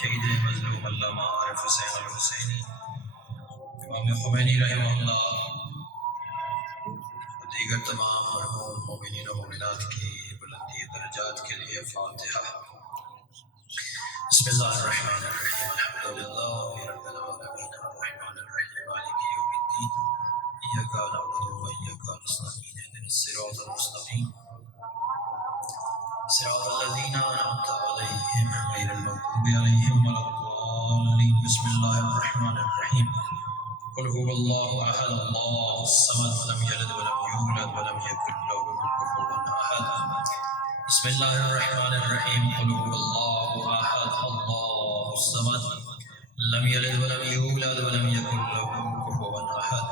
شہید مظلوم علامہ عارف حسین الحسینی امام خمینی رحمہ اللہ و دیگر تمام مرحوم مومنین و مومنات کی بلندی درجات کے لیے فاتحہ۔ بسم اللہ الرحمن الرحیم، الحمد للہ رب العالمین الرحمن الرحیم مالک یوم الدین، ایاک نعبد و ایاک نستعین، اهدنا الصراط المستقیم صراط الذین انعمت علیہم غیر المغضوب علیہم ولا الضالین۔ بسم اللہ الرحمن الرحیم، قل هو اللہ احد اللہ الصمد لم یلد ولم یولد ولم یکن له کفوا احد۔ بسم اللہ الرحمن الرحیم، قل هو اللہ احد اللہ الصمد لم یلد ولم یولد ولم یکن له کفوا احد۔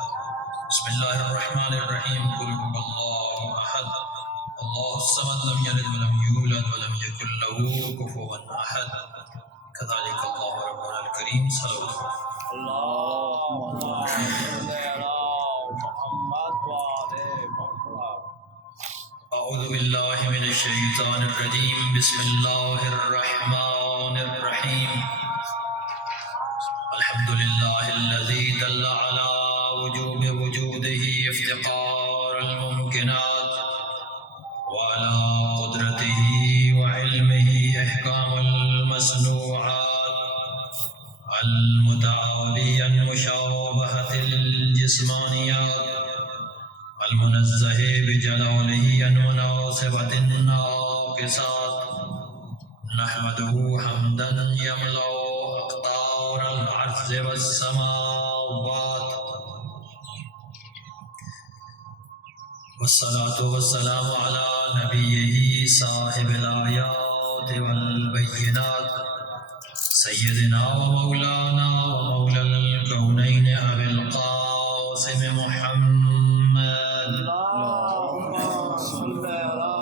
بسم اللہ الرحمن الرحیم، قل هو اللہ احد اللہ الصمد لم یلد ولم یولد ولم یکن له کفوا احد۔ کذالک اللہ ربنا الکریم۔ صلوات اللهم صل على محمد وعلى محمد۔ اعوذ باللہ من الشیطان الرجیم، بسم اللہ الرحمن الرحیم۔ الحمد للہ الذی دل على وجوب وجوده افتقار الممکنات وعلى قدرته وعلمه احکام المصنوعات المتعالی عن مشابہۃ الجسمانیات المنزہ بجلالہ عن مناسبۃ الناقصات، نحمدہ حمدا یملأ اقطار الارض والسماوات، والصلاة والسلام علی نبیہ صاحب الآیات والبینات، سیدنا و مولانا و مولا الکونین ابی القاسم محمد اللهم صل على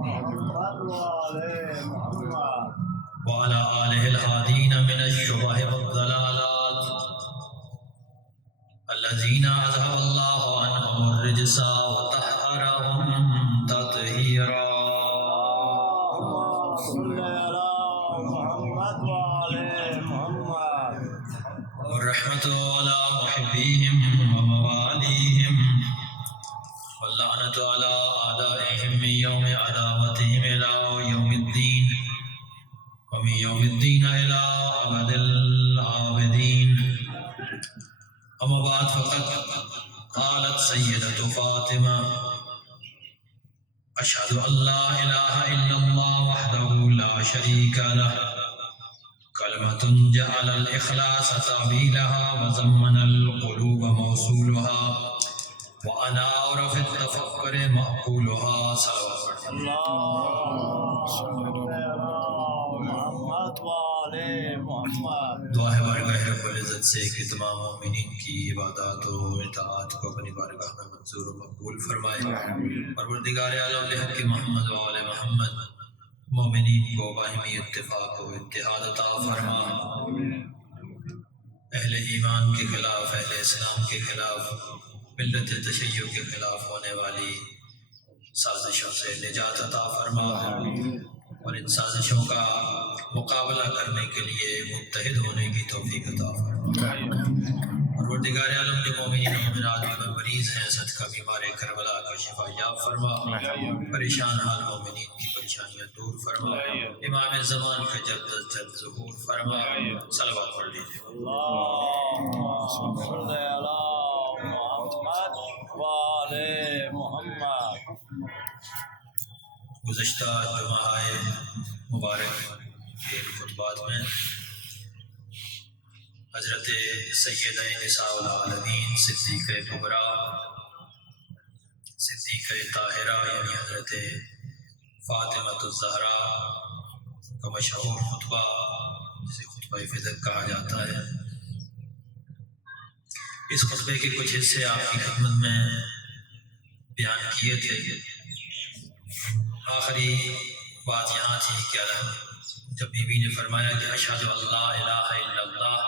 محمد وعلى محمد۔ وعلى آلہ الہادین من الشبہ والضلالات الذین اذهب اللہ عنہم الرجس وطہرہم تطہیرا۔ اللهم صل على محمد وعلى محمد۔ والرحمة على محبيهم ومواليهم، واللعنة على أعدائهم من يوم عداوتهم إلى يوم الدين، ومن يوم الدين إلى أبد العابدين۔ أما بعد، فقد قالت سيدة فاطمة: أشهد أن لا إله إلا الله وحده لا شريك له، كلمة جعل الإخلاص تعبيلها وزمن القلوب موصولها، وأنار في التفكر مأقولها۔ صلوات اللهم صل على محمد وعلى محمد۔ دعا ہے بارگاہ رب العزت سے کہ تمام مومنین کی عبادات و اطاعت کو اپنی بارگاہ میں منظور و مقبول فرمائے۔ پروردگار عالم بحق محمد و آل محمد مومنین کو باہمی اتفاق و اتحاد عطا فرما، اہل ایمان کے خلاف، اہل اسلام کے خلاف، ملت تشیع کے خلاف ہونے والی سازشوں سے نجات عطا فرما، اور ان سازشوں کا مقابلہ کرنے کے لیے متحد ہونے کی توفیق عطا فرما۔ پروردگار عالم جو مومنین و مومنات میں مریض ہیں، صدقہ بیمار کربلا کا شفا یاب فرما، پریشان حال مومنین کی پریشانیاں دور فرما، امام زمان کا جلد از جلد ظہور فرما۔ صلوات پڑھ لیجیے۔ اللهم صل على محمد وعلى محمد۔ گزشتہ جمعہ مبارک کے خطبات میں حضرت سیدہ نساء العالمین صدیقہ کبریٰ، صدیقہ طاہرہ یعنی حضرت فاطمہ الزہرا کا مشہور خطبہ جسے خطبہ فدق کہا جاتا ہے، اس خطبے کے کچھ حصے آپ کی خدمت میں بیان کیے تھے۔ آخری بات یہاں تھی کہ جب بیوی نے فرمایا کہ اشہد ان لا الہ الا اللہ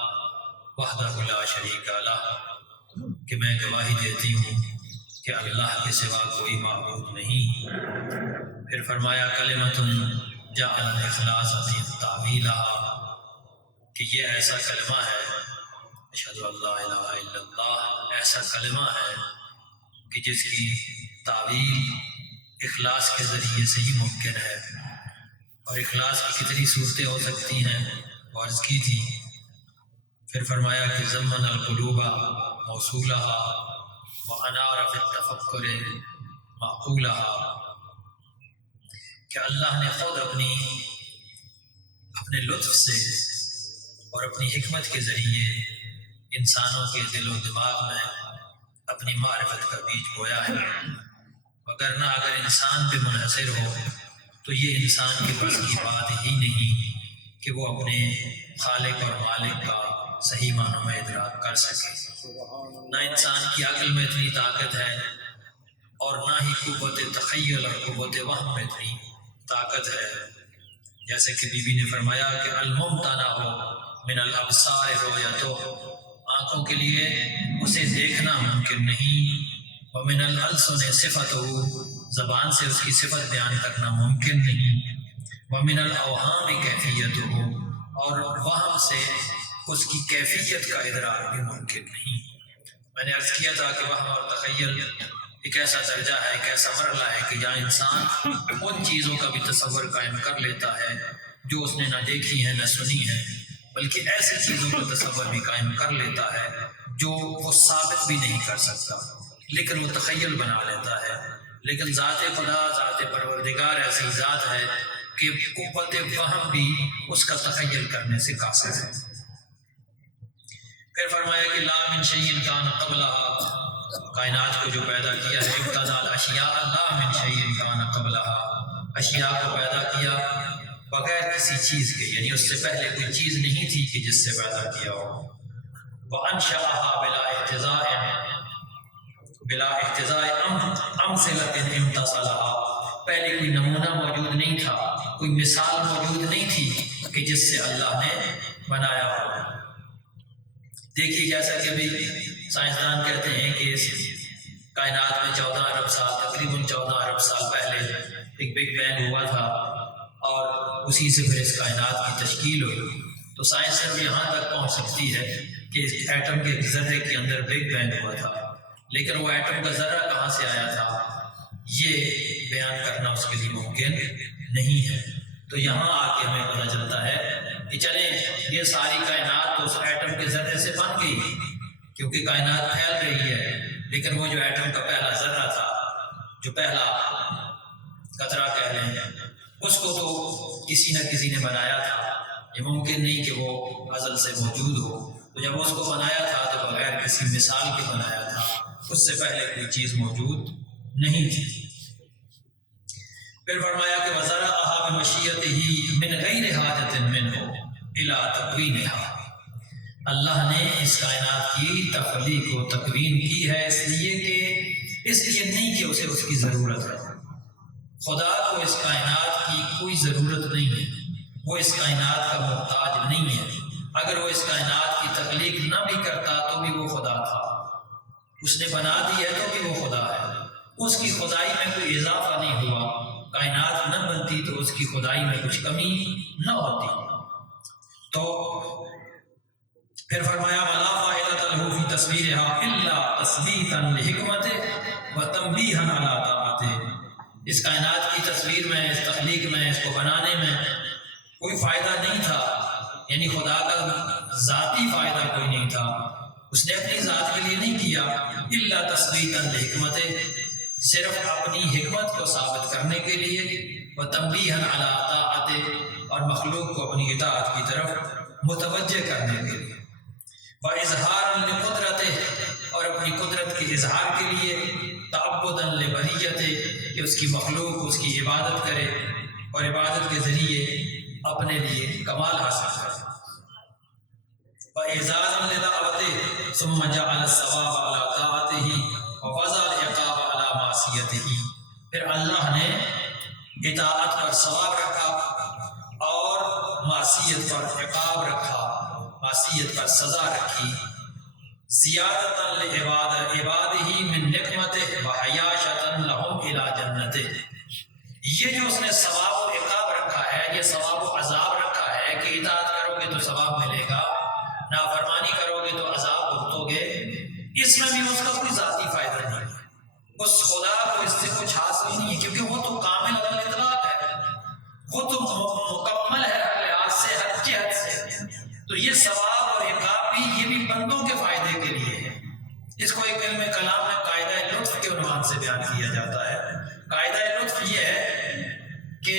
وحدہ لا شریک لہ، کہ میں گواہی دیتی ہوں کہ اللہ کے سوا کوئی معبود نہیں، پھر فرمایا کلمۃ جعل الاخلاص فی تعویلھا، کہ یہ ایسا کلمہ ہے، اشہد ان لا الہ الا اللہ، ایسا کلمہ ہے کہ جس کی تعویل اخلاص کے ذریعے سے ہی ممکن ہے۔ اور اخلاص کی کتنی صورتیں ہو سکتی ہیں وہ عرض کی تھی۔ پھر فرمایا کہ ضمن القلوب موصولها وانار فی التفکر معقولها، کہ اللہ نے خود اپنے لطف سے اور اپنی حکمت کے ذریعے انسانوں کے دل و دماغ میں اپنی معرفت کا بیج بویا ہے، وگرنہ اگر انسان پہ منحصر ہو تو یہ انسان کے بس کی بات ہی نہیں کہ وہ اپنے خالق اور مالک کا صحیح معنوں میں ادراک کر سکے۔ نہ انسان کی عقل میں اتنی طاقت ہے اور نہ ہی قوت تخیل اور قوت وہم میں اتنی طاقت ہے۔ جیسے کہ بی بی نے فرمایا کہ الممتنع من الابصار رؤیتہ، آنکھوں کے لیے اسے دیکھنا ممکن نہیں، ومن الالسن صفتہ، زبان سے اس کی صفت بیان کرنا ممکن نہیں، ومن الاوہام کیفیتہ، اور وہم سے اس کی کیفیت کا ادراک بھی ممکن نہیں۔ میں نے عرض کیا تھا کہ وہم اور تخیل ایک ایسا درجہ ہے، ایک ایسا مرحلہ ہے کہ جہاں انسان ان چیزوں کا بھی تصور قائم کر لیتا ہے جو اس نے نہ دیکھی ہے نہ سنی ہے، بلکہ ایسی چیزوں کا تصور بھی قائم کر لیتا ہے جو وہ ثابت بھی نہیں کر سکتا، لیکن وہ تخیل بنا لیتا ہے۔ لیکن ذات خدا، ذات پروردگار ایسی ذات ہے کہ قوت وہم بھی اس کا تخیل کرنے سے قاصر ہے۔ پھر فرمایا کہ لا من شیء کان قبلها، کائنات کو جو پیدا کیا ہے، ابتدأ الاشیاء لا من شیء کان قبلها، اشیاء کو پیدا کیا بغیر کسی چیز کے، یعنی اس سے پہلے کوئی چیز نہیں تھی کہ جس سے پیدا کیا ہو۔ وانشأها بلا احتضاء امثلۃ امتصلها، پہلے کوئی نمونہ موجود نہیں تھا، کوئی مثال موجود نہیں تھی کہ جس سے اللہ نے بنایا ہو۔ دیکھیے جیسا کہ ابھی سائنسدان کہتے ہیں کہ اس کائنات میں 14 ارب سال، تقریباً 14 ارب سال پہلے ایک بگ بینگ ہوا تھا اور اسی سے پھر اس کائنات کی تشکیل ہوئی۔ تو سائنس صرف یہاں تک پہنچ سکتی ہے کہ اس ایٹم کے ایک ذرے کے اندر بگ بینگ ہوا تھا، لیکن وہ ایٹم کا ذرہ کہاں سے آیا تھا یہ بیان کرنا اس کے لیے ممکن نہیں ہے۔ تو یہاں آ کے ہمیں پتہ چلتا ہے کہ چلیں یہ ساری کائنات تو اس ایٹم کے ذرے سے بن گئی، کیونکہ کائنات پھیل رہی ہے، لیکن وہ جو ایٹم کا پہلا ذرہ تھا، جو پہلا قطرہ کہہ لیں، اس کو تو کسی نہ کسی نے بنایا تھا، یہ ممکن نہیں کہ وہ ازل سے موجود ہو۔ تو جب اس کو بنایا تھا تو بغیر کسی مثال کے بنایا تھا، اس سے پہلے کوئی چیز موجود نہیں تھی۔ پھر فرمایا کہ وَزَرَعَهَا بِمَشِيَّتِهِ مِنْ غَيْرِ حَاجَةٍ مِنْهُ إِلَىٰ تَكْوِينِهَا، اللہ نے اس کائنات کی تخلیق و تکوین کی ہے اس لیے نہیں کہ اسے اس کی ضرورت ہے۔ خدا کو اس کائنات کی کوئی ضرورت نہیں ہے، وہ اس کائنات کا محتاج نہیں ہے۔ اگر وہ اس کائنات کی تخلیق نہ بھی کرتا تو بھی وہ خدا تھا، اس نے بنا دی ہے تو بھی وہ خدا ہے، اس کی خدائی میں کوئی اضافہ نہیں ہوا۔ کائنات نہ بنتی تو اس کی خدائی میں کچھ کمی نہ ہوتی۔ تو پھر فرمایا وَلَا فَائِدَةَ لَهُ فِي تَصْوِيرِهَا إِلَّا تَثْبِيتًا لِحِكْمَتِهِ وَتَنبِيهًا عَلَىٰ طَاعَتِهِ، اس کائنات کی تصویر میں، اس تخلیق میں، اس کو بنانے میں کوئی فائدہ نہیں تھا، یعنی خدا کا ذاتی فائدہ کوئی نہیں تھا، اس نے اپنی ذات کے لیے نہیں کیا، إِلَّا تَثْبِيتًا لِحِكْمَتِهِ، صرف اپنی حکمت کو ثابت کرنے کے لیے، وَتَنبِيهًا عَلَىٰ طَاعَتِهِ، اور مخلوق کو اپنی اطاعت کی طرف متوجہ کرنے کے لیے، وَإِظْهَارًا لِقُدْرَتِهِ، اور اپنی قدرت کے اظہار کے لیے، تَعَبُّدًا لِبَرِيَّتِهِ، کہ اس کی مخلوق اس کی عبادت کرے اور عبادت کے ذریعے اپنے لیے کمال حاصل کرے، وَإِعْزَازًا لِدَعْوَتِهِ ثُمَّ جَعَلَ الثَّوَابَ عَلَىٰ طَاعَتِهِ وَوَضَعَ الْعِقَابَ عَلَىٰ مَعْصِيَتِهِ، پھر اللہ نے اطاعت پر ثواب رکھا اور معصیت پر عقاب رکھا، معصیت پر سزا رکھی، زیادۃ لعبادہ من نقمتہ وحیاشۃ لہم الی جنتہ، یہ جو اس نے ثواب و عقاب رکھا ہے، یہ ثواب و عذاب رکھا ہے کہ اطاعت کرو گے تو ثواب ملے ملے گا، نافرمانی کرو گے تو عذاب بھگتو گے، اس میں بھی اس کا کوئی ذاتی فائدہ نہیں ہے، اس خدا کو اس سے کچھ حاصل نہیں ہے، کیونکہ وہ تو کامل علی الاطلاق ہے، وہ تو مکمل ہے ہر لحاظ سے، ہر جہت سے۔ تو یہ ثواب اور عقاب بھی یہ بھی بندوں کے فائدے کے لیے ہے۔ اس کو ایک علم کلام میں قاعدہ لطف کے عنوان سے بیان کیا جاتا ہے۔ قاعدہ لطف یہ ہے کہ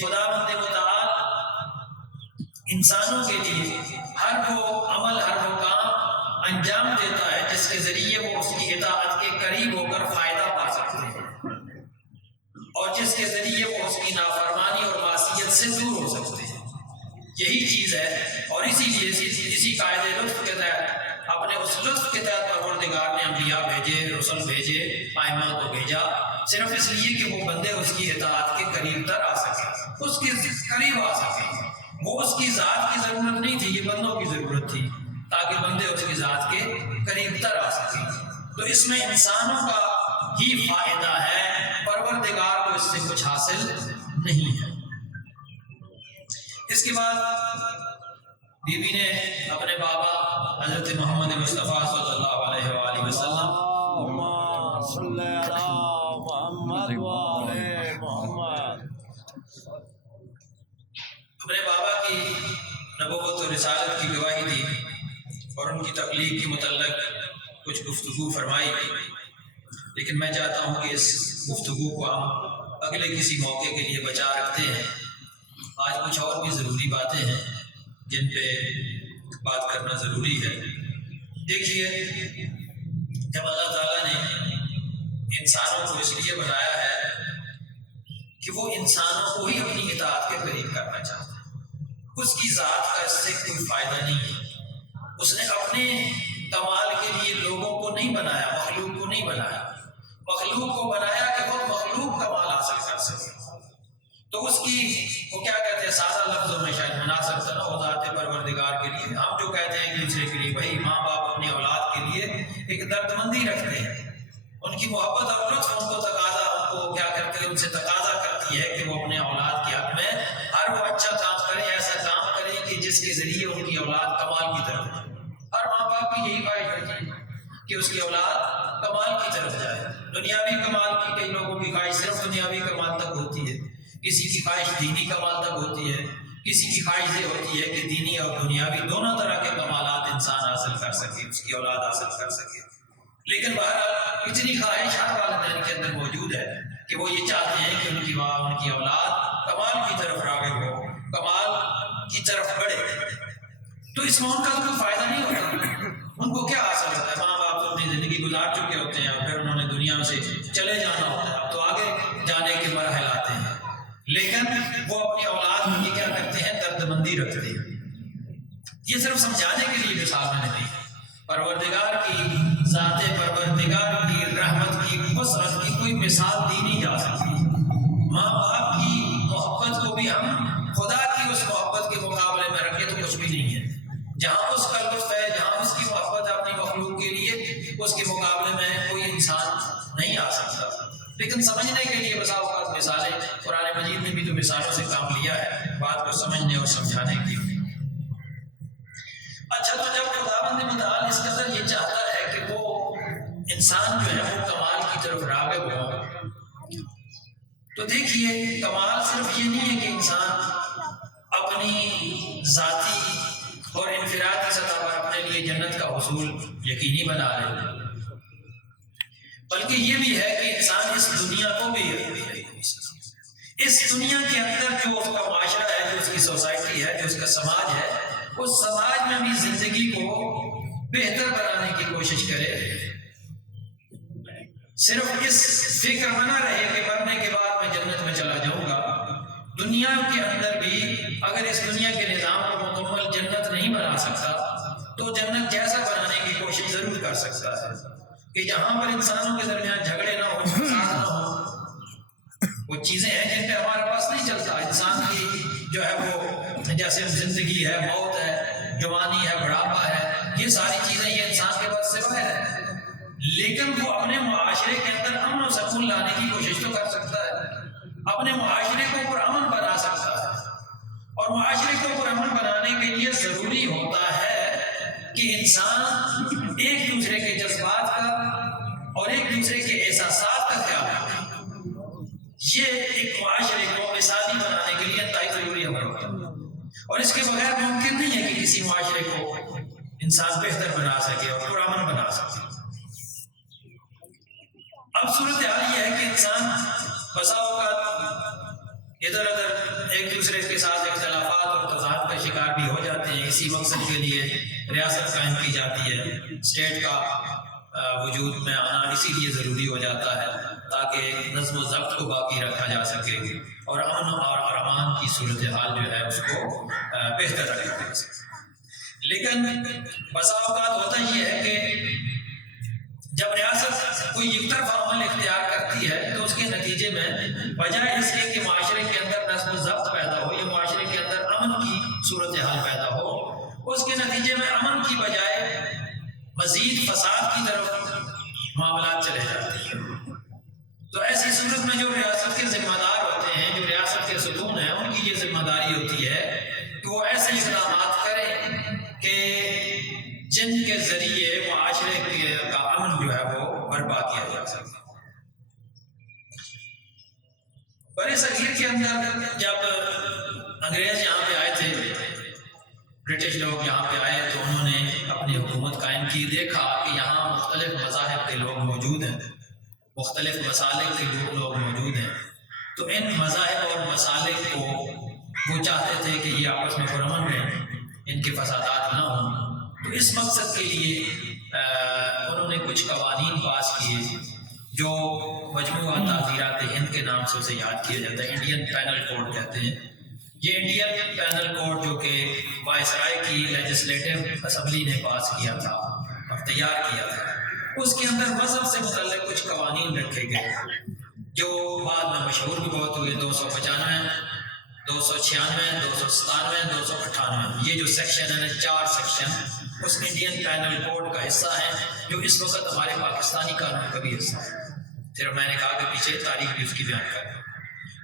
خداوند متعال انسانوں کے لیے ہر وہ عمل، ہر وہ کام انجام دیتا ہے جس کے ذریعے وہ اس کی اطاعت کے قریب ہو کر فائدہ پا سکتے ہیں، اور جس کے ذریعے وہ اس کی نافرمانی اور معصیت سے دور ہو سکتے ہیں۔ یہی چیز ہے، اور اسی لیے اسی قاعدے لطف کے تحت، اپنے اس لطف کے تحت پروردگار نے انبیاء بھیجے، رسل بھیجے، ائمہ کو بھیجا، صرف اس لیے کہ وہ بندے اس کی اطاعت کے قریب تر آ سکیں، اس کے قریب آ سکیں۔ وہ اس کی ذات کی ضرورت نہیں تھی، یہ بندوں کی ضرورت تھی، تاکہ بندے اس کی ذات کے قریب تر آ سکیں۔ تو اس میں انسانوں کا ہی فائدہ ہے، پروردگار کو اس سے کچھ حاصل نہیں ہے۔ اس کے بعد بی بی نے اپنے بابا حضرت محمد مصطفیٰ صلی اللہ علیہ وآلہ وسلم اپنے بابا کی نبوت و رسالت کی گواہی دی اور ان کی تبلیغ کے متعلق کچھ گفتگو فرمائی، لیکن میں چاہتا ہوں کہ اس گفتگو کو ہم اگلے کسی موقع کے لیے بچا رکھتے ہیں۔ آج کچھ اور بھی ضروری باتیں ہیں جن پہ بات کرنا ضروری ہے۔ دیکھیے، جب اللہ تعالیٰ نے انسانوں کو اس لیے بنایا ہے کہ وہ انسانوں کو ہی اپنی اطاعت کے قریب کرنا چاہتا ہے، اس کی ذات کا اس سے کوئی فائدہ نہیں ہے۔ اس نے اپنے کمال کے لیے لوگوں کو نہیں بنایا، مخلوق کو نہیں بنایا، مخلوق کو بنایا کہ وہ مخلوق کمال حاصل کر سکے۔ تو اس کی وہ کیا کہتے ہیں، سادہ لفظوں میں شاید مناسب نہ ہو ذات پروردگار کے لیے ہم جو کہتے ہیں ایک دوسرے کے لیے، بھائی ماں باپ اپنی اولاد کے لیے ایک درد مندی رکھتے ہیں، ان کی محبت اور لطف ان کو تقاضا، ان کو کیا کرتے ہیں، ان سے تقاضا کرتی ہے کہ وہ اپنے اولاد کے حق میں ہر وہ اچھا کام کریں، ایسا کام کریں کہ جس کے ذریعے ان کی اولاد کمال کی طرف جائے۔ ہر ماں باپ کی یہی خواہش ہوتی ہے کہ اس کی اولاد کمال کی طرف جائے۔ دنیاوی کمال کی کئی لوگوں کی خواہش صرف دنیاوی کمال تک ہوتی ہے، کسی کی خواہش دینی کمال تک ہوتی ہے، کسی کی خواہش یہ ہوتی ہے کہ دینی اور دنیاوی دونوں طرح کے کمالات انسان حاصل کر سکے، اس کی اولاد حاصل کر سکے۔ لیکن بہرحال اتنی خواہش ہر والدین کے اندر موجود ہے کہ وہ یہ چاہتے ہیں کہ ان کی اولاد کمال کی طرف راغب ہو، کمال کی طرف بڑھے۔ تو اس میں ان کا تو کوئی فائدہ نہیں ہوتا، ان کو کیا حاصل ہوتا ہے؟ ماں باپ تو اپنی زندگی گزار چکے ہوتے ہیں اور پھر انہوں نے دنیا سے چلے جانا ہوتا ہے، اب تو آگے جانے کے مراحل آتے ہیں، لیکن وہ اپنی اولاد میں یہ کیا کرتے ہیں، درد مندی رکھتے ہیں۔ یہ صرف سمجھانے کے لیے مثال میں نے دی۔ پروردگار کی ذات پروردگار کی رحمت کی وسعت کی کوئی مثال دی نہیں جا سکتی۔ ماں باپ کی محبت کو بھی ہم خدا کی اس محبت کے مقابلے میں رکھیں تو کچھ بھی نہیں ہے۔ جہاں اس کا لطف ہے، جہاں اس کی محبت اپنی مخلوق کے لیے، اس کے مقابلے میں کوئی انسان نہیں آ سکتا۔ لیکن سمجھنے کے لیے بسا اوقات مثالیں، قرآن مجید نے بھی تو مثالوں سے کام لیا ہے بات کو سمجھنے اور سمجھانے کی۔ اچھا، تو جب خداوند متعال اس قدر یہ چاہتا ہے کہ وہ انسان جو ہے وہ کمال کی طرف راغب ہو، تو دیکھیے کمال صرف یہ نہیں ہے کہ انسان اپنی ذاتی اور انفرادی سطح پر اپنے لیے جنت کا حصول یقینی بنا لے، بلکہ یہ بھی ہے کہ انسان اس دنیا کو بھی، اس دنیا کے اندر جو اس کا معاشرہ ہے، جو اس کی سوسائٹی ہے، جو اس کا سماج ہے، اس سماج میں بھی زندگی کو بہتر بنانے کی کوشش کرے۔ صرف اس فکر میں نہ رہے کہ مرنے کے بعد میں جنت میں چلا جاؤں گا۔ دنیا کے اندر بھی اگر اس دنیا کے نظام کو مکمل جنت نہیں بنا سکتا تو جنت جیسا بنانے کی کوشش ضرور کر سکتا ہے، کہ جہاں پر انسانوں کے درمیان جھگڑے نہ ہو، فساد نہ ہو۔ وہ چیزیں ہیں جن پہ ہمارے پاس نہیں چلتا۔ انسان کی جو ہے وہ جیسے زندگی ہے، موت ہے، جوانی ہے، بڑھاپا ہے، یہ ساری چیزیں یہ انسان کے بس سے باہر ہے، لیکن وہ اپنے معاشرے کے اندر امن و سکون لانے کی کوشش تو کر سکتا ہے، اپنے معاشرے کو پرامن بنا سکتا ہے، اور اور معاشرے کو پرامن بنانے کے لیے ضروری ہوتا ہے کہ انسان ایک دوسرے کے جذبات کا اور ایک دوسرے کے احساسات کا خیال رکھے. یہ ایک معاشرے کو مثالی بنانے کے لیے انتہائی ضروری عمل ہوتا ہے، اور اس کے بغیر ممکن نہیں ہے کہ کسی معاشرے کو انسان بہتر بنا سکے اور پرامن بنا سکے. اب صورتحال یہ ہے کہ انسان بسا اوقات ادھر ادھر ایک دوسرے کے ساتھ اختلافات اور تضاد کا شکار بھی ہو جاتے ہیں. اسی مقصد کے لیے ریاست قائم کی جاتی ہے، اسٹیٹ کا وجود میں آنا اسی لیے ضروری ہو جاتا ہے تاکہ نظم و ضبط کو باقی رکھا جا سکے اور امن اور امان کی صورتحال جو ہے اس کو بہتر رکھا جا سکے. لیکن بسا اوقات ہوتا یہ ہے کہ جب ریاست کوئی ایک طرفہ عمل اختیار کرتی ہے تو اس کے نتیجے میں بجائے اس کے کہ معاشرے کے اندر نظم و ضبط پیدا ہو یا معاشرے کے اندر امن کی صورتحال پیدا ہو، اس کے نتیجے میں امن کی بجائے مزید فساد کی طرف معاملات چلے جاتے ہیں. تو ایسی صورت میں جو ریاست کے ذمہ دار ہوتے ہیں، جو ریاست کے ستون ہیں، ان کی یہ ذمہ داری ہوتی ہے کہ وہ ایسے اقدامات کریں کہ جن کے ذریعے معاشرے کا امن جو ہے وہ برپا کیا جا سکے. برے صغیر کے اندر جب انگریز یہاں پہ آئے تھے، برٹش لوگ یہاں پہ آئے تو انہوں نے اپنی حکومت قائم کی. دیکھا کہ یہاں مختلف مذاہب کے لوگ موجود ہیں، مختلف مسالک کے لوگ موجود ہیں، تو ان مذاہب اور مسالک کو وہ چاہتے تھے کہ یہ آپس میں پرامن رہیں، ان کے فسادات نہ ہوں. تو اس مقصد کے لیے انہوں نے کچھ قوانین پاس کیے جو مجموعہ تعزیرات ہند کے نام سے اسے یاد کیا جاتا ہے. انڈین پینل کوڈ کہتے ہیں. یہ انڈین پینل کوڈ جو کہ وائسرائے کی لیجسلیٹو اسمبلی نے پاس کیا تھا اور تیار کیا تھا، اس کے اندر مذہب سے متعلق کچھ قوانین رکھے گئے جو بعد میں مشہور بھی بہت ہوئے. 295 296 297 298 یہ جو سیکشن ہے، 4 سیکشن اس انڈین پینل کوڈ کا حصہ ہے جو اس وقت ہمارے پاکستانی قانون کا بھی حصہ ہے. صرف میں نے کہا کہ پیچھے تاریخ بھی اس کی بیان کر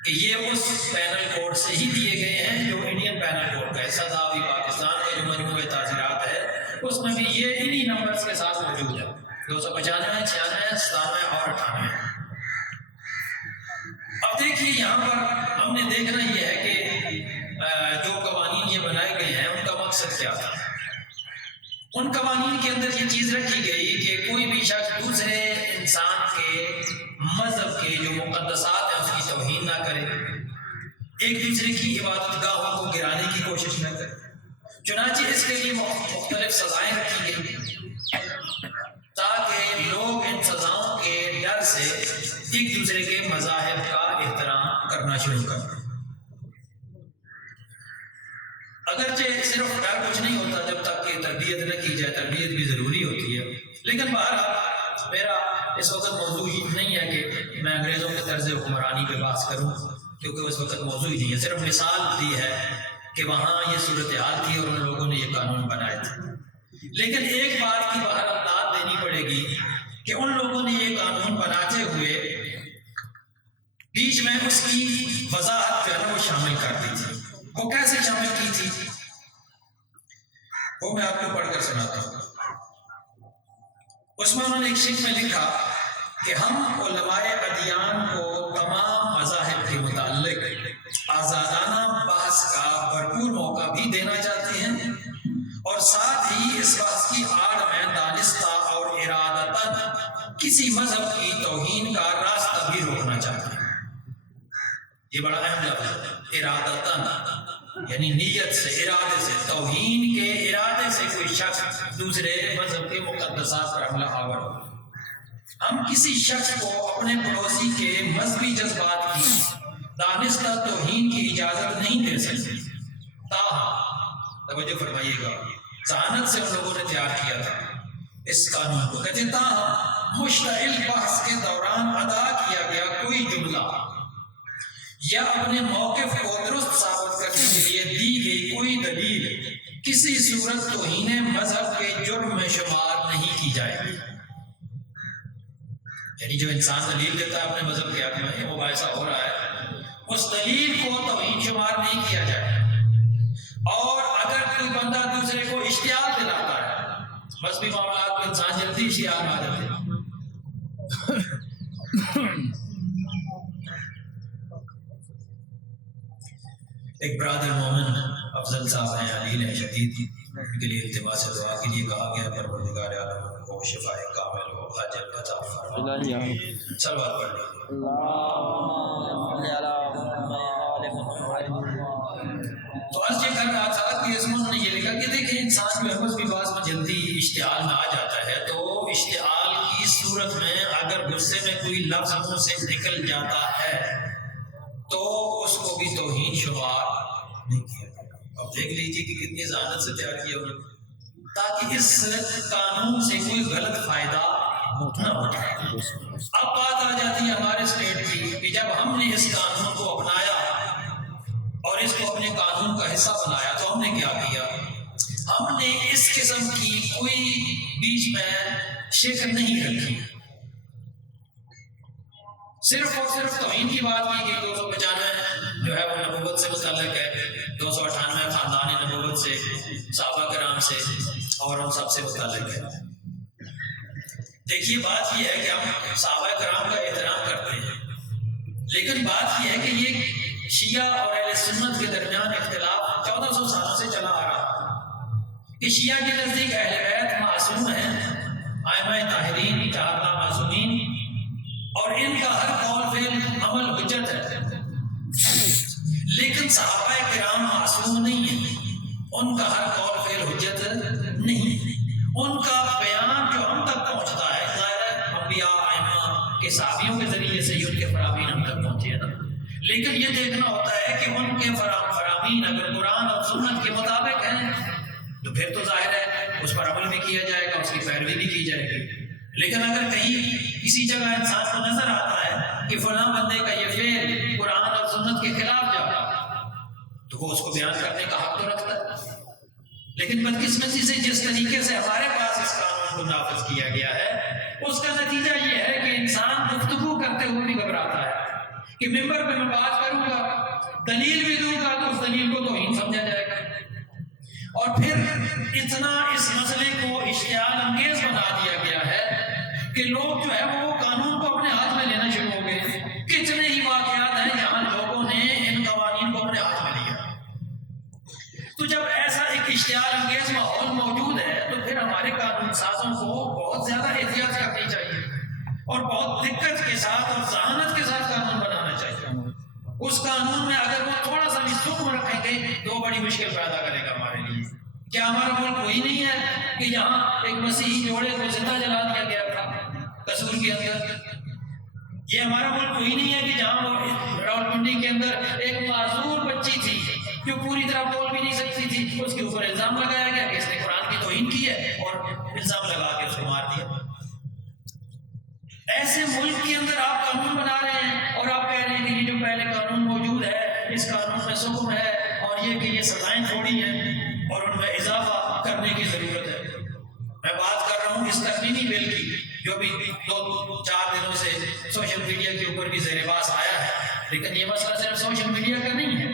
کہ یہ اس پینل کوڈ سے ہی دیے گئے ہیں جو انڈین پینل کوڈ کا حصہ تھا. ابھی پاکستان کا جو مجموعہ تعزیرات ہے اس میں بھی یہ انہی نمبرز کے ساتھ موجود ہے، 295 96 97 اور 98. اب دیکھیے یہاں پر ہم نے دیکھنا یہ ہے کہ جو قوانین یہ بنائے گئے ہیں ان کا مقصد کیا تھا. ان قوانین کے اندر یہ چیز رکھی گئی کہ کوئی بھی شخص دوسرے انسان کے مذہب کے جو مقدسات ہیں اس کی توہین نہ کرے، ایک دوسرے کی عبادت گاہوں کو گرانے کی کوشش نہ کرے. چنانچہ اس کے لیے مختلف سزائیں رکھی گئی تاکہ لوگ ان سزاؤں کے ڈر سے ایک دوسرے کے مذاہب کا احترام کرنا شروع کر. اگرچہ صرف ڈر کچھ نہیں ہوتا جب تک کہ تربیت نہ کی جائے، تربیت بھی ضروری ہوتی ہے. لیکن بہرحال میرا اس وقت موضوع نہیں ہے کہ میں انگریزوں کے طرز حکمرانی پہ بحث کروں، کیونکہ اس وقت موضوع ہی نہیں ہے. صرف مثال دی ہے کہ وہاں یہ صورتحال تھی اور ان لوگوں نے یہ قانون بنائے تھے. لیکن ایک بات کی بہرحال داد دینی پڑے گی کہ ان لوگوں نے یہ قانون بناتے ہوئے بیچ میں اس کی وضاحت جو ہے وہ شامل کر دی تھی. وہ کیسے شامل کی تھی وہ میں آپ کو پڑھ کر سناتا ہوں. اس میں انہوں نے ایک شیٹ میں لکھا کہ ہم علماء ادیان کو تمام مذاہب کے متعلق آزادانہ بحث کا بھرپور موقع بھی دینا چاہتے ہیں اور ساتھ ہی اس بحث کی آڑ میں دانستہ اور ارادتاً کسی مذہب کی توہین کا راستہ بھی روکنا چاہتے ہیں. یہ بڑا اہم لفظ ہے، ارادتاً، یعنی نیت سے، ارادے سے، توہین کے ارادے سے کوئی شخص دوسرے مذہب کے مقدسات پر حملہ آور ہو. ہم کسی شخص کو اپنے پڑوسی کے مذہبی جذبات کی دانستہ توہین کی اجازت نہیں دے سکتے. تاہم توجہ فرمائیے گا، ذہانت سے ان لوگوں نے تیار کیا تھا اس قانون کو. کہتے تاہم مشتعل بحث کے دوران ادا کیا گیا کوئی جملہ یا اپنے موقف کو درست ثابت کرنے کے لیے دی گئی کوئی دلیل کسی صورت توہین مذہب کے جرم میں شمار نہیں کی جائے گی. یعنی جو انسان دلیل دیتا ہے اپنے مذہب کے حق میں وہ مباحثہ ہو رہا ہے، اس دلیل کو توہین شمار نہیں کیا جائے. اور اگر کوئی بندہ دوسرے کو اشتعال دلاتا ہے، مذہبی معاملات میں انسان جلدی اشتعال آ جاتے ہیں۔ ایک برادر مومن افضل صاحب ہیں، علیل ہیں شدید، ان کے لیے التماس دعا کے لیے کہا گیا، پروردگار عالم کو شفاء کامل و اجل عطا فرمائے۔ صلوات پڑھ لیں۔ تو عرض یہ کر رہا تھا کہ اس میں نے یہ لکھا کہ دیکھیں انسان جو ہے اس بھی بعض میں جلدی اشتعال میں آ جاتا ہے، تو اشتعال کی صورت میں اگر غصے میں کوئی لفظ منہ سے نکل جاتا ہے تو اس کو بھی توہین شمار نہیں کیا جاتا۔ اب دیکھ لیجیے کہ کتنی ذہانت سے تیار کیا انہوں نے تاکہ اس قانون سے کوئی غلط فائدہ نہ اٹھائے۔ اب بات آ جاتی ہے ہمارے اسٹیٹ کی کہ جب ہم نے اس قانون کو اپنایا اور اس کو اپنے قانون کا حصہ بنایا تو ہم نے کیا کیا؟ ہم نے اس قسم کی کوئی بیچ میں شکل نہیں رکھی، صرف اور صرف توہین کی بات کی کہ 295 جو ہے وہ نبوت سے متعلق ہے، 298 خاندان نبوت سے، صحابہ کرام سے اور ہم سب سے متعلق ہے۔ دیکھیے بات یہ ہے کہ ہم صحابہ کرام کا احترام کرتے ہیں، لیکن بات یہ ہے کہ یہ شیعہ اور اہل سنت کے درمیان اختلاف 1400 سالوں سے چلا آ رہا کہ شیعہ کے نزدیک اہل بیت معصوم ہیں، ائمہ طاہرین، چار معصومین، اور ان کا ہر قول فعل عمل حجت ہے، لیکن صحابہ کرام معصوم نہیں ہیں، ان کا ہر قول فعل حجت نہیں ہے، ان کا بیان جو ہم تک پہنچتا ہے ظاہر انبیاء ائمہ کے صحابیوں کے ذریعے سے ہی ان کے فرامین ہم تک پہنچے ہیں نا، لیکن یہ دیکھنا ہوتا ہے کہ ان کے فرامین اگر قرآن اور سنت کے مطابق ہیں تو پھر تو ظاہر ہے اس پر عمل بھی کیا جائے گا، اس کی پیروی بھی کی جائے گی۔ لیکن اگر کہیں کسی جگہ انسان کو نظر آتا ہے کہ فلاں بندے کا یہ فعل قرآن اور سنت کے خلاف جا رہا تو وہ اس کو بیان کرنے کا حق تو رکھتا ہے، لیکن بدقسمتی سے جس طریقے سے ہمارے پاس اس قانون کو نافذ کیا گیا ہے اس کا نتیجہ یہ ہے کہ انسان گفتگو کرتے ہوئے بھی گھبراتا ہے کہ ممبر پہ میں بات کروں گا، دلیل بھی دوں گا تو اس دلیل کو توہین سمجھا جائے گا، اور پھر اتنا اس مسئلے کو اشتعال انگیز بنا دیا گیا ہے کہ لوگ جو ہے وہ قانون کو اپنے ہاتھ میں لینا شروع ہو گئے۔ کتنے ہی واقعات ہیں جہاں لوگوں نے ان قوانین کو اپنے ہاتھ میں لیا۔ تو جب ایسا ایک اشتعال انگیز ماحول موجود ہے تو پھر ہمارے قانون سازوں کو بہت زیادہ احتیاط کرنی چاہیے اور بہت دقت کے ساتھ اور ذہانت کے ساتھ قانون بنانا چاہیے۔ اس قانون میں اگر وہ تھوڑا سا بھی سکم رکھیں گے تو بڑی مشکل پیدا کرے گا ہمارے لیے۔ کیا ہمارا ملک وہی نہیں ہے کہ جہاں ایک مسیحی جوڑے کو زندہ جلا دیا گیا تھا قصور کے اندر؟ یہ ہمارا ملک وہی نہیں ہے کہ جہاں راولپنڈی کے اندر ایک معذور بچی تھی جو پوری طرح بول بھی نہیں سکتی تھی، اس کے اوپر الزام لگایا گیا کہ اس نے قرآن کی توہین کی ہے اور الزام لگا کے اس کو مار دیا۔ ایسے ملک کے اندر آپ قانون بنا رہے ہیں اور آپ کہہ رہے ہیں کہ یہ جو پہلے قانون موجود ہے اس قانون میں سکم ہے اور یہ کہ یہ سزائیں تھوڑی ہیں اور ان میں اضافہ کرنے کی ضرورت ہے۔ میں بات کر رہا ہوں اس تقنینی بل کی جو بھی 2-4 دنوں سے سوشل میڈیا کے اوپر بھی زیر بحث آیا ہے، لیکن یہ مسئلہ صرف سوشل میڈیا کا نہیں ہے،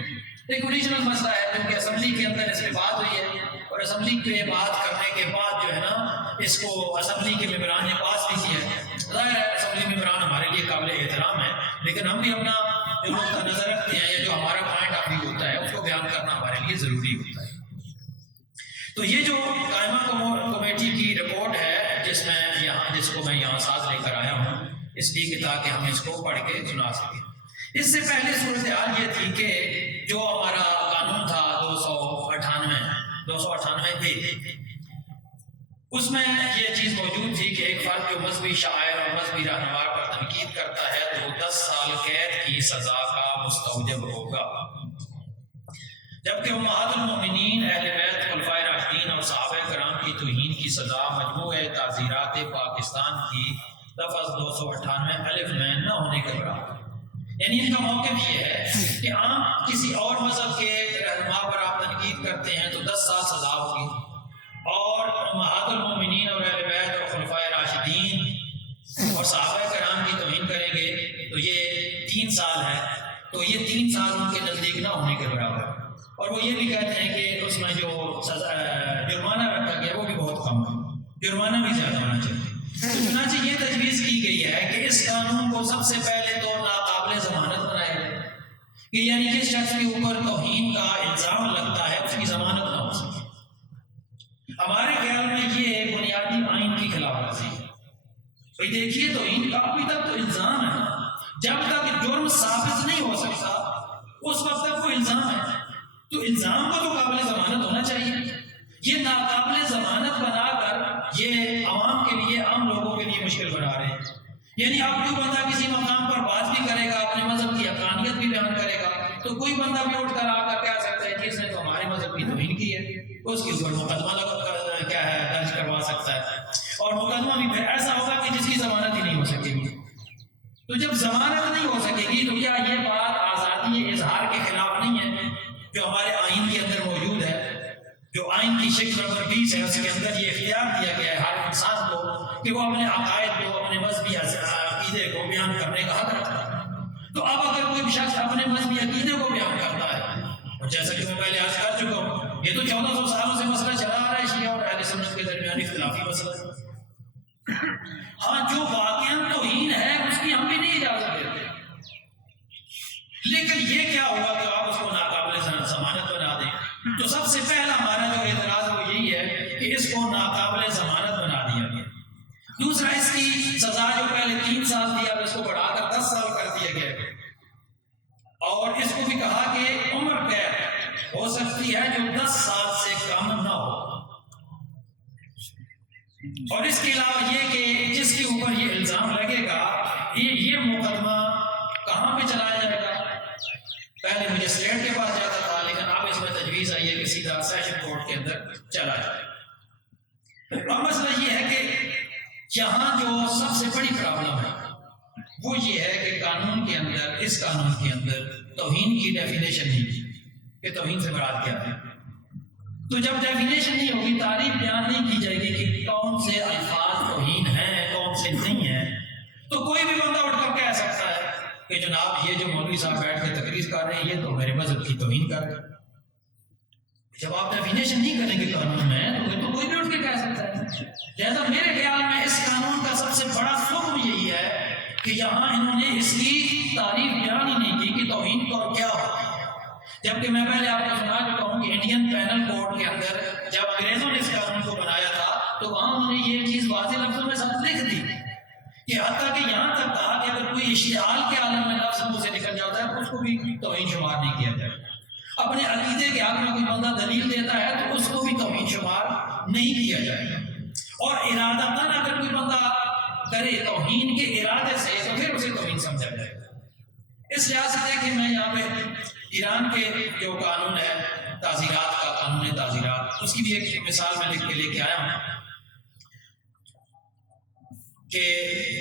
ایک اوریجنل مسئلہ ہے کیونکہ اسمبلی کے اندر اس پہ بات ہوئی ہے اور اسمبلی پہ بات کرنے کے بعد جو ہے نا اس کو اسمبلی کے ممبران نے پاس بھی کیا ہے۔ ظاہر ہے اسمبلی ممبران ہمارے لیے قابل احترام ہے، لیکن ہم بھی اپنا جو نقطہ نظر رکھتے ہیں یا جو ہمارا پوائنٹ آف ویو ہوتا ہے اس کو بیان کرنا ہمارے لیے ضروری ہوتا ہے۔ تو یہ جو قائمہ کمیٹی کی رپورٹ ہے جس کو میں یہاں ساتھ لے کر آیا ہوں اس لیے کہ تاکہ ہم اس کو پڑھ کے سنا سکیں۔ اس سے پہلے صورتحال یہ تھی کہ جو ہمارا قانون تھا 298 اس میں یہ چیز موجود تھی کہ ایک فرد جو مذہبی شاعر اور مذہبی رہنما پر تنقید کرتا ہے تو 10 سال قید کی سزا کا مستوجب ہوگا، جبکہ امہات المؤمنین، اہل بیت، خلفائے راشدین اور صحابہ کرام کی توہین کی سزا مجموعہ تعزیرات پاکستان کی لفظ 298 الف میں نہ ہونے کے برابر۔ یعنی ان کا موقف یہ ہے کہ عام کسی اور مذہب کے رہنما پر آپ تنقید کرتے ہیں تو 10 سال سزا ہوگی، اور امہات المؤمنین اور اہل بیت اور خلفائے راشدین اور صحابہ کرام کی توہین کریں گے تو یہ 3 سال ہے، تو یہ 3 سال ان کے نزدیک نہ ہونے کے برابر۔ اور اور وہ یہ بھی کہتے ہیں کہ اس میں جو جرمانہ رکھا گیا وہ بھی بہت کم ہے، جرمانہ بھی زیادہ ہونا چاہیے۔ تو چنانچہ یہ تجویز کی گئی ہے کہ اس قانون کو سب سے پہلے تو ناقابل ضمانت بنایا جائے، کہ یعنی جس شخص کے اوپر توہین کا الزام لگتا ہے اس کی ضمانت نہ ہو سکے۔ ہمارے خیال میں یہ بنیادی آئین کی خلاف ورزی ہے۔ بھائی دیکھیے توہین کا ابھی تک تو الزام ہے، جب تک جرم ثابت نہیں ہو سکتا اس وقت تک وہ الزام ہے، تو الزام کو تو قابل ضمانت ہونا چاہیے۔ یہ ناقابل ضمانت بنا کر یہ عوام کے لیے، عام لوگوں کے لیے مشکل بنا رہے ہیں۔ یعنی اب کوئی بندہ کسی مقام پر بات بھی کرے گا، اپنے مذہب کی حقانیت بھی بیان کرے گا، تو کوئی بندہ بھی اٹھ کر آ کر کہہ سکتا ہے کہ اس نے تو ہمارے مذہب کی توہین کی ہے، اس کے اوپر مقدمہ کیا ہے درج کروا سکتا ہے، اور مقدمہ بھی پھر ایسا ہوگا کہ جس کی ضمانت ہی نہیں ہو سکے گی۔ تو جب ضمانت نہیں ہو سکے گی تو کیا یہ بات آزادی اظہار کے خلاف نہیں ہے جو ہمارے آئین کے اندر موجود ہے؟ جو آئین کی شکل نمبر 20 ہے اس کے اندر یہ اختیار دیا گیا ہے ہر انسان کو کہ وہ اپنے عقائد کو، اپنے مذہبی عقیدے کو بیان کرنے کا حق رکھتا ہے۔ تو اب اگر کوئی شخص اپنے مذہبی عقیدے کو بیان کرتا ہے، اور جیسا کہ میں پہلے عرض کر چکا ہوں، یہ تو 1400 سالوں سے مسئلہ چلا آ رہا ہے، شیعہ اور اہل سنت کے درمیان اختلافی مسئلہ۔ ہاں جو واقعاً توہین ہے اس کی ہم بھی نہیں اجازت دیتے، لیکن یہ کیا ہوا کہ آپ اس کو ناقابل ضمانت بنا دیں؟ تو سب سے پہلا ہمارا جو اعتراض ہے وہ یہی ہے کہ اس کو ناقابل ضمانت بنا دیا گیا۔ دوسرا، اس کی سزا جو پہلے 3 سال تھی اب اس کو بڑھا کر 10 سال کر دیا گیا، اور اس کو بھی کہا کہ عمر قید ہو سکتی ہے جو 10 سال سے کم نہ ہو، اور اس کے علاوہ یہ کہ جس کے اوپر یہ الزام لگے گا یہ مقدمہ کہاں پہ چلایا جائے گا؟ پہلے مجسٹریٹ کے پاس جاتا تھا، لیکن اب اس میں تجویز آئی ہے کہ سیدھا سیشن کورٹ کے اندر چلا جائے۔ اب مسئلہ یہ ہے کہ یہاں جو سب سے بڑی پرابلم ہے وہ یہ ہے کہ قانون کے اندر، اس قانون کے اندر توہین کی ڈیفینیشن نہیں کی کہ توہین سے مراد کیا ہے۔ تو جب ڈیفینیشن نہیں ہوگی، تعریف بیان نہیں کی جائے گی کہ کون سے الفاظ توہین ہیں کون سے نہیں ہیں، تو کوئی بھی بندہ اٹھ کر کہہ سکتا ہے کہ جناب یہ جو مولوی صاحب بیٹھ کے تقریر کر رہے ہیں یہ تو میرے مذہب کی توہین کر رہے ہیں۔ جب آپ ڈیفینیشن نہیں کریں گے قانون میں تو پھر تو کوئی بھی اٹھ کے کہہ سکتا ہے۔ لہٰذا میرے خیال میں اس قانون کا سب سے بڑا ظلم یہی ہے کہ یہاں انہوں نے اس کی تعریف بیان ہی نہیں کی کہ توہین کو کیا ہوتا ہے۔ جبکہ میں پہلے آپ کو سنا چکا ہوں کہ انڈین پینل کوڈ کے اندر جب انگریزوں نے اس قانون کو بنایا تھا تو وہاں انہوں نے یہ چیز واضح لفظوں میں سب لکھ دی کہ حتیٰ کہ یہاں تک کہا کہ اگر کوئی اشتعال کے عالم میں لفظ منہ سے نکل جاتا ہے تو اس کو بھی توہین شمار نہیں کیا جائے۔ اپنے عقیدے کے حق میں کوئی بندہ دلیل دیتا ہے تو اس کو بھی توہین شمار نہیں کیا جائے گا، اور ارادتاً اگر کوئی بندہ کرے توہین کے ارادے سے تو پھر اسے توہین سمجھا جائے گا۔ اس لحاظ سے کہ میں یہاں پہ ایران کے جو قانون ہے تعزیرات کا، قانون تعزیرات، اس کی بھی ایک مثال میں لکھ کے لے کے آیا ہوں کہ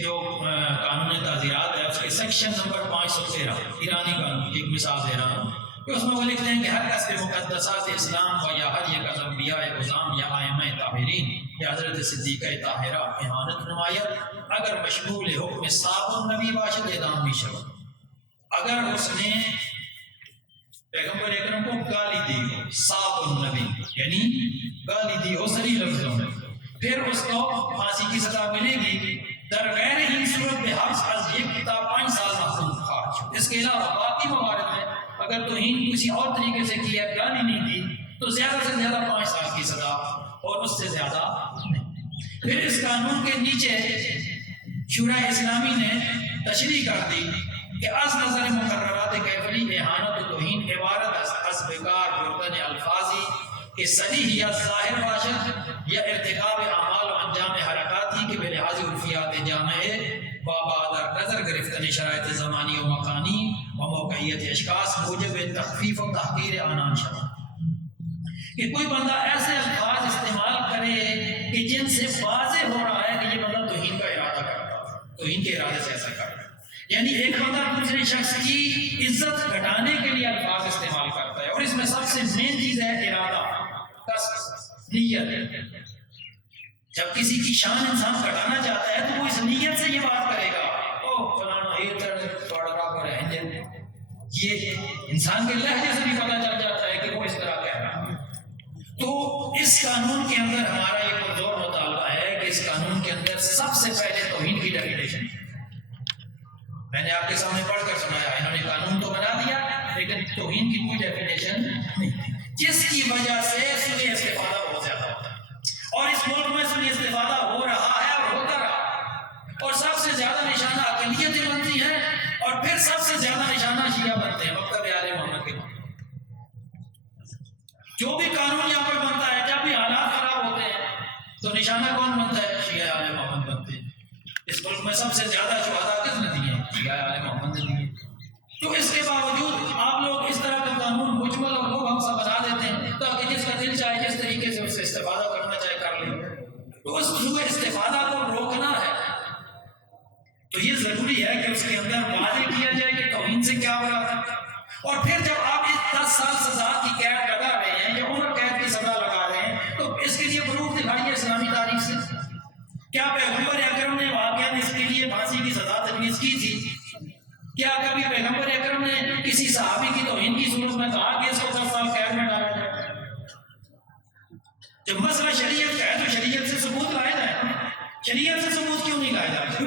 جو قانون تعزیرات ہے اس کے سیکشن نمبر 513 ایرانی قانون کی ایک مثال دے رہا ہوں کہ اس میں وہ لکھتے ہیں کہ ہر قصب مقدسات اسلام و یا ہر یک از انبیاء اعظام یا ائمہ طاہرین یا حضرت صدیقہ طاہرہ اہانت نمایت اگر مشمول حکم صاحب النبی باشد اعدام بھی شود۔ اگر اس نے پیغمبر اکرم کو گالی دی ہو، صاحب النبی یعنی گالی دی ہو صریح لفظوں میں، پھر اس کو پھانسی کی سزا ملے گی در غیر ہی صورت بحبس از یک کتاب 5 سال محفوظ خارج۔ اس کے علاوہ باقی موارد میں اگر توہین کسی اور طریقے سے کیا، گالی نہیں دی، تو زیادہ سے زیادہ 5 سال کی سزا اور اس سے زیادہ نہیں۔ پھر اس قانون کے نیچے شورا اسلامی نے تشریح کر دی کہ از نظر مقررات کیفری احانت و توہین عبارت از بیکار بردن الفاظی کہ صریح یا ظاہر باشد یا ارتکاب اعمال و انجام حرکاتی کہ بلحاظ عرفیات جامع بابادر نظر گرفتن شرائط زمانی و مکانی و موقعیت اشخاص موجب تخفیف و تحقیر عنان شود۔ کہ کوئی بندہ ایسے الفاظ استعمال کرے کہ جن سے واضح ہو رہا ہے کہ یہ بندہ توہین کا ارادہ کرتا ہے، توہین کے ارادے سے ایسا کرتا ہے۔ یعنی ایک بندہ دوسرے شخص کی عزت گھٹانے کے لیے الفاظ استعمال کرتا ہے، اور اس میں سب سے مین چیز ہے ارادہ، قصد، نیت۔ جب کسی کی شان انسان گھٹانا چاہتا ہے تو وہ اس نیت سے یہ بات کرے گا، او فلانا یہ انسان کے لہجے سے بھی پتہ چل جاتا ہے کہ وہ اس طرح کہہ رہا ہے. تو اس قانون کے اندر ہمارا یہ پرزور مطالبہ ہے کہ اس قانون کے اندر سب سے پہلے توہین کی ڈیفینیشن میں نے آپ کے سامنے پڑھ کر سنایا. انہوں نے قانون تو بنا دیا لیکن توہین کی کوئی ڈیفینیشن نہیں، جس کی وجہ سے سوء استفادہ بہت زیادہ ہوتا ہے اور اس ملک میں سوء استفادہ ہو رہا ہے اور ہوتا رہا، اور سب سے زیادہ نشانہ اقلیتیں بنتی ہیں اور پھر سب سے زیادہ نشانہ شیعہ بنتے ہیں مکتب آل محمد کے. جو بھی قانون یہاں پر بنتا ہے جب بھی حالات خراب ہوتے ہیں تو نشانہ کون بنتا ہے؟ شیعہ آل محمد بنتے ہیں. اس ملک میں سب سے زیادہ شہداء کس نے دیے؟ شیعہ آل محمد نے دیے. تو اس کے باوجود آپ لوگ اس طرح کا قانون مجمل اور خوب ہم سب بنا دیتے ہیں تاکہ جس کا دل چاہے جس طریقے سے اس سے استفادہ کرنا چاہے کر لیں. تو اس سوء استفادہ کو روکنا ہے تو یہ ضروری ہے کہ اس کے اندر واضح کیا جائے کہ توہین سے کیا مراد ہے. اور پھر جب آپ اس 10 سال سزا کی قید لگا رہے ہیں یا عمر قید کی سزا لگا رہے ہیں تو اس کے لیے پروف دکھائیے اسلامی تاریخ سے. کیا پیغمبر اکرم نے واقعات اس کے لیے پھانسی کی سزا تجویز کی تھی؟ کیا کبھی پیغمبر اکرم نے کسی صحابی کی توہین کی صورت میں کہا کہ اس کو 10 سال قید میں ڈالا جائے؟ جب مسئلہ شریعت کا ہے تو شریعت سے ثبوت لائے جائے. شریعت سے ثبوت کیوں نہیں لائے جاتے؟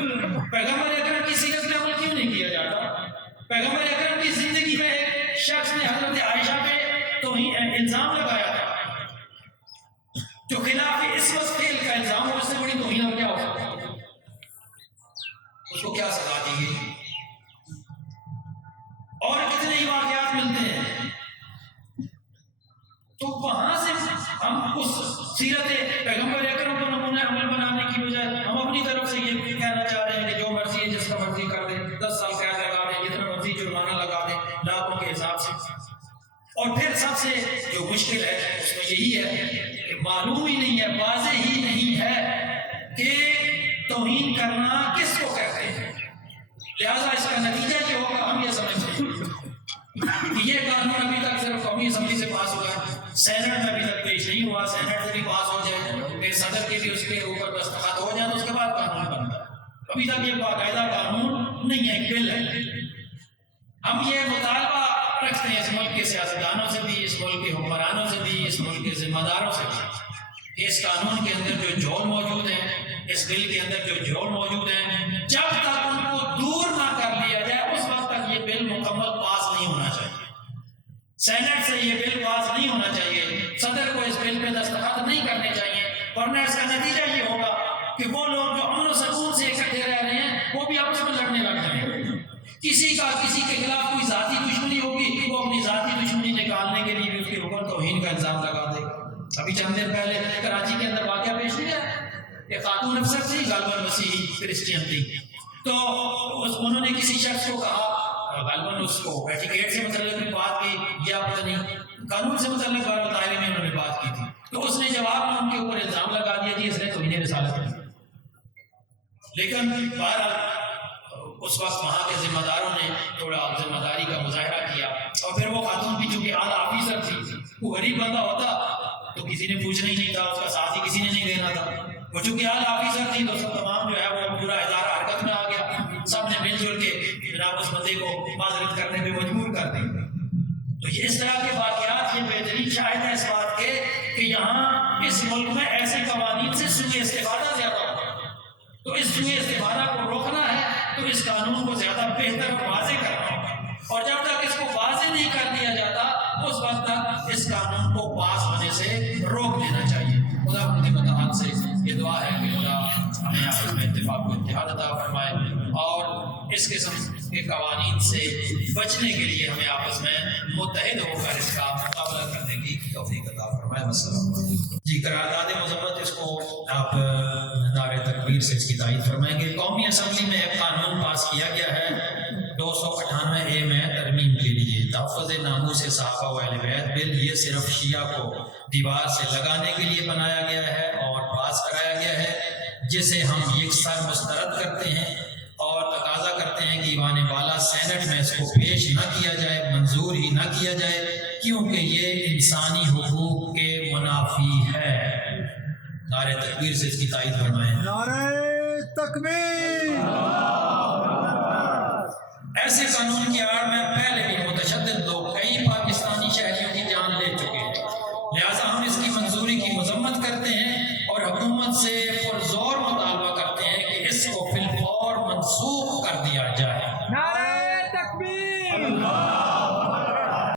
پیغمبر اکرم کی سیرت پہ عمل کیوں نہیں کیا جاتا؟ پیغمبر اکرم کی زندگی میں ایک شخص نے حضرت عائشہ پہ توہین الزام لگایا تھا جو خلاف اس وقت فعل کا الزام ہو، اس سے بڑی توہین اور کیا ہو سکتا ہے؟ اس کو کیا سزا دی گئی؟ اور کتنے ہی واقعات ملتے ہیں. تو وہاں سے ہم اس سیرت پیغمبر اکرم کو نمونہ عمل بنانے کی بجائے ہم اپنی طرف سے یہ کہنا چاہ رہے ہیں کہ جو مرضی ہے جس کا مرضی کر دیں، 10 سال قید لگا دیں، جتنا مرضی جرمانہ لگا دیں لاکھوں کے حساب سے. اور پھر سب سے جو مشکل ہے اس میں یہی ہے کہ معلوم ہی نہیں ہے، واضح ہی نہیں ہے کہ توہین کرنا کس کو کہتے ہیں. لہٰذا اس کا نتیجہ یہ ہوگا، ہم یہ سمجھتے ہیں کہ یہ قانون ابھی تک صرف قومی اسمبلی سے پاس ہوا ہے، سینٹ میں ابھی تک پیش نہیں ہوا. سینٹ سے بھی پاس ہو جائے، پھر صدر کے بھی اس کے اوپر دستخط ہو جائے تو اس کے بعد قانون بنتا ہے. ابھی تک یہ باقاعدہ قانون نہیں ہے، ایک بل ہے. ہم یہ مطالبہ رکھتے ہیں اس ملک کے سیاستدانوں سے بھی، اس ملک کے حکمرانوں سے بھی، اس ملک کے ذمہ داروں سے بھی کہ اس قانون کے اندر جو جھول موجود ہیں، اس بل کے اندر جو جھول موجود ہیں، جب تک ان کو دور نہ کر لیا جائے اس وقت تک یہ بل مکمل پاس نہیں ہونا چاہیے. سینٹ سے یہ بل پاس نہیں ہونا چاہیے، صدر کو اس بل پہ دستخط نہیں کرنے چاہیے، ورنہ اس کا نتیجہ یہ ہوگا کہ وہ لوگ جو امن و سکون سے اکٹھے رہ رہے ہیں وہ بھی آپس میں لڑنے لگ جائیں گے. کسی کا کسی کے خلاف کوئی ذاتی دشمنی ہوگی، وہ اپنی ذاتی دشمنی نکالنے کے لیے بھی اس کے اوپر توہین کا الزام لگا دے. ابھی چند دن پہلے کراچی کے اندر واقعہ پیش ہوا ہے، ایک خاتون افسر تھی، غالباً مسیحی کرسچین تھی. تو انہوں نے کسی شخص کو کہا، غالباً اس کو ایٹیکیٹ سے متعلق بات کی یا پتہ نہیں قانون سے متعلق بارے میں انہوں نے بات کی تھی. تو اس نے جواب میں ان کے اوپر الزام لگا دیا کہ اس نے توہین رسالت کی. لیکن بہرحال اس وقت وہاں کے ذمہ داروں نے تھوڑا ذمہ داری کا مظاہرہ کیا اور پھر وہ خاتون بھی چونکہ اعلیٰ آفیسر تھی، وہ غریب بندہ ہوتا تو کسی نے پوچھنا ہی نہیں تھا، اس کا ساتھ ہی کسی نے نہیں دینا تھا. وہ چونکہ اعلیٰ آفیسر تھی تو سب تمام جو ہے وہ پورا ادارہ حرکت میں آ گیا، سب نے مل جل کے جناب اس بندے کو معذرت کرنے پہ مجبور کر دی. تو یہ اس طرح کے واقعات یہ بہترین شاہد ہے اس بات کے کہ یہاں اس ملک میں ایسے قوانین سے سوء استفادہ زیادہ ہوتا ہے. تو اس سوء استفادہ کو روکنا ہے تو اس قانون کو زیادہ بہتر اور واضح کرنا ہوگا، اور جب تک اس کو واضح نہیں کر دیا جاتا اس وقت تک اس قانون کو پاس ہونے سے روک دینا چاہیے. خدا اپنے متحد سے یہ دعا ہے کہ خدا ہمیں آپس میں اتفاق و اتحاد عطا فرمائے اور اس قسم کے قوانین سے بچنے کے لیے ہمیں آپس میں متحد ہو کر اس کا مقابلہ کرنے کی توفیق عطا فرمائے. السلام علیکم. جی، قرارداد مذمت اس کو آپ نعرہ تکبیر سے اس کی تائید فرمائیں گے. قومی اسمبلی میں ایک قانون پاس کیا گیا ہے 298A میں ترمیم کے لیے تحفظ ناموس صحابہ و اہل بیت بل. یہ صرف شیعہ کو دیوار سے لگانے کے لیے بنایا گیا ہے اور پاس کرایا گیا ہے، جسے ہم یکسر مسترد کرتے ہیں اور تقاضا کرتے ہیں کہ ایوان بالا سینٹ میں اس کو پیش نہ کیا جائے، منظور ہی نہ کیا جائے، کیونکہ یہ انسانی حقوق کے منافی ہے. نعرہ تکبیر سے اس کی تائید فرمائیں. نعرہ تکبیر. ایسے قانون کی آڑ میں پہلے بھی متشدد لوگ کئی پاکستانی شہریوں کی جان لے سے پرزور مطالبہ کرتے ہیں کہ اس کو فی